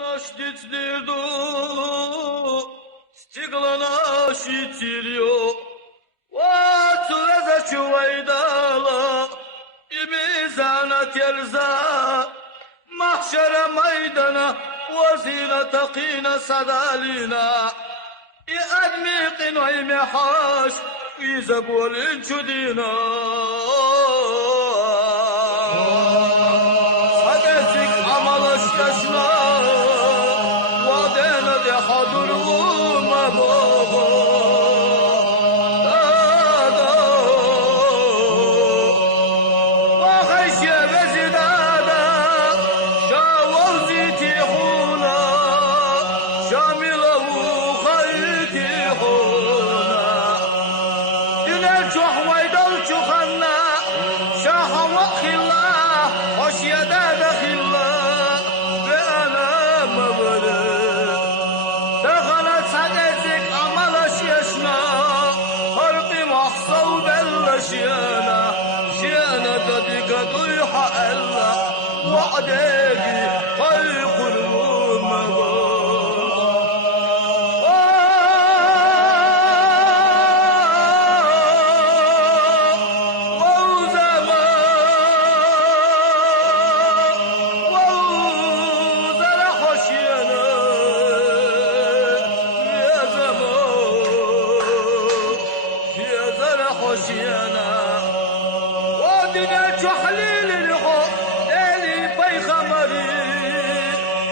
Stiglana šticdirdu, stiglana šitirio, Vatsu veze čuvajdala, imizana tjelza, mahšera majdana, wazina taqina sadalina, I admiqin wa imihash, I zabulin čudina. شيانا تدك ضيح ألا وعديكي طيق تحليل الحب ليلي في خمري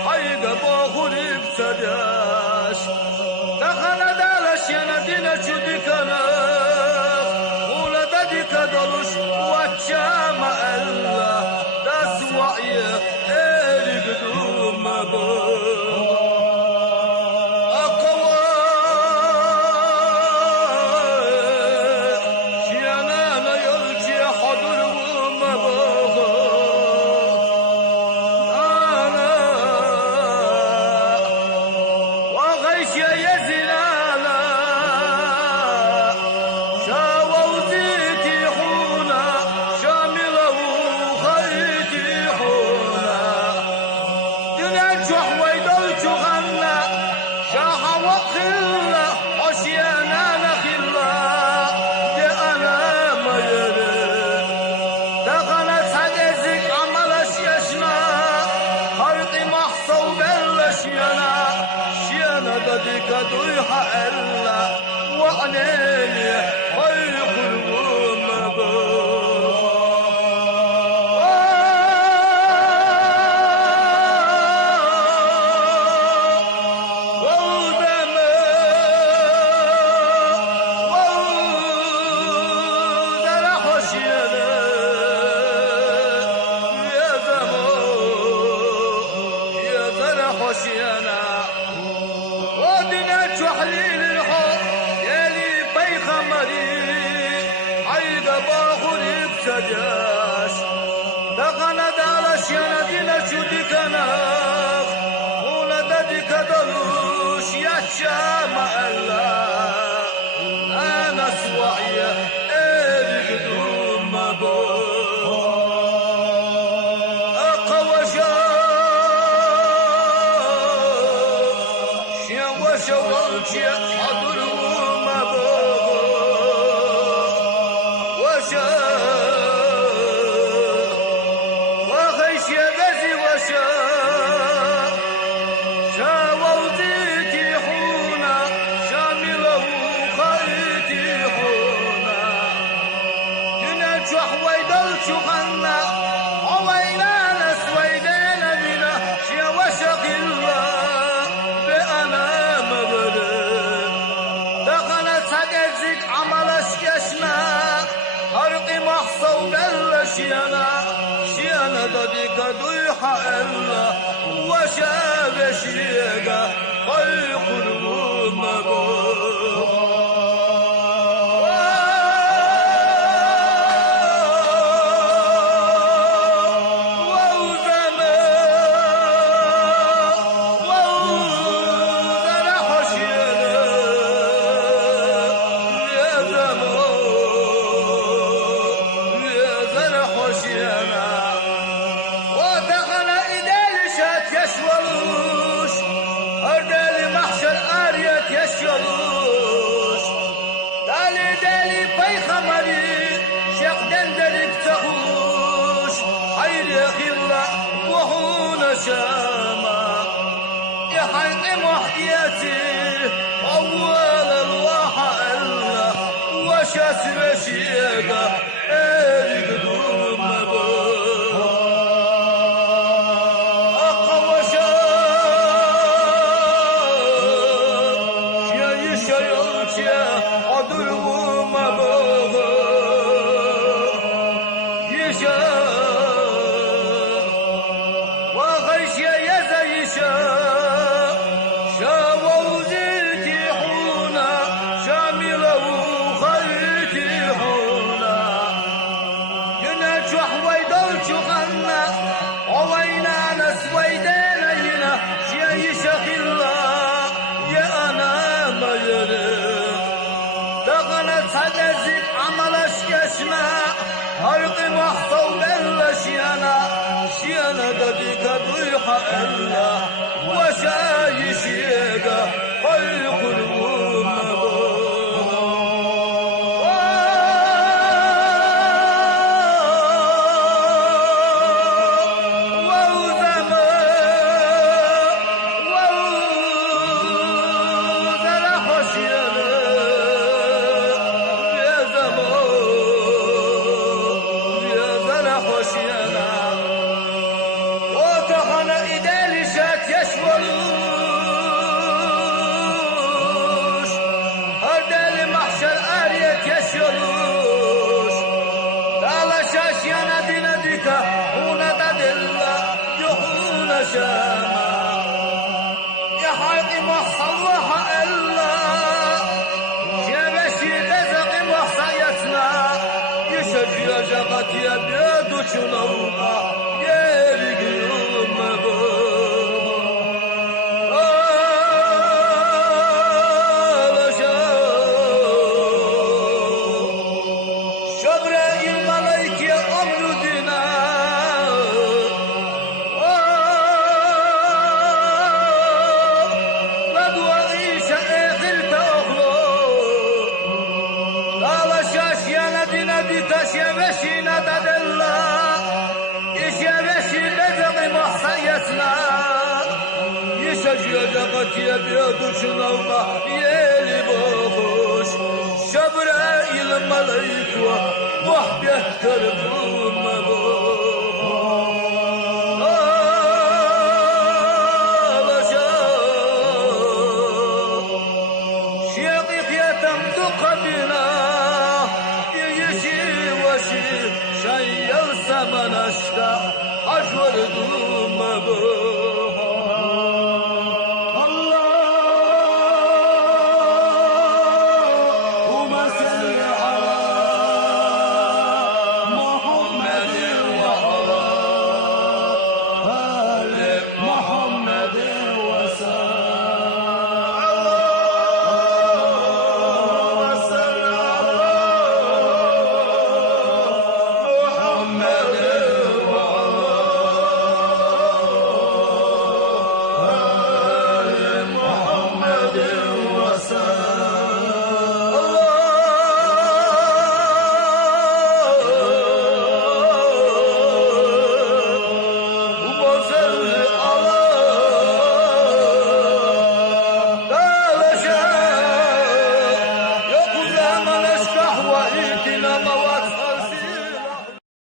حيقى بوخوري بسداش دخل دالش يندينا شدك ناف ولددك دلش واتشام ألا داس وعيه إيري قدوم مقوم ديك ضيح ألا وعنيني خيق تحليل الحب يلي في خمري عيد باخوري بسجاش دخل دالش يندينا شدك ناف ولددك دلوش يشام ألا أنا سوعية إيري قدوم مقوم أقوشا شوالشي حضر ومبوغ وشا وخيش يبزي وشا شاوزيتي حونا شامله خيتي حونا ينجح ويدل شخنا عوينا نسويدين بنا شيا وشق الله شيانا دديك ضيح ألا وشاب شيقا خيق ودخل إيدي لشات يشوى وشاما يحرق محيتي أول الواحة إلا وشاس بشيقة إيدي قدوم مبور أقا وشاس يا يلتيا عدو مبور يشا وغيش يا زيشا شاوزيتي حونا شاملو خيتي حونا ينجح ويدلش غنى عوينا نسويدينينا شيء شخلا يا أنا ما يريد دغنت هدزك عملش يشنا حرق محصو بالشيانا شيانا دديك ضيحة إلا وشايش يقى خلق الوم وطحن إيدالي شات يشولوش هردالي محشر آريت يشولوش دالا شاش يانا دينا ديكا هونا دادلا يخونا شاما يا حيقي محصلوها إلا يا بشي بزقي محصيتنا يشجي جغت يبيدو شنوما يرقي شبرائيل ملايك يا أمر دينا لدوا عيشة إخلت أخلو لا شاش يا ندينا ديكاش يا بشينا تدلا إيش يا بشي بدغي محصيتنا يشجي جغت يبيض شنوما يلي بوخوش شبرائيل ملايك وحبه تربو مبوش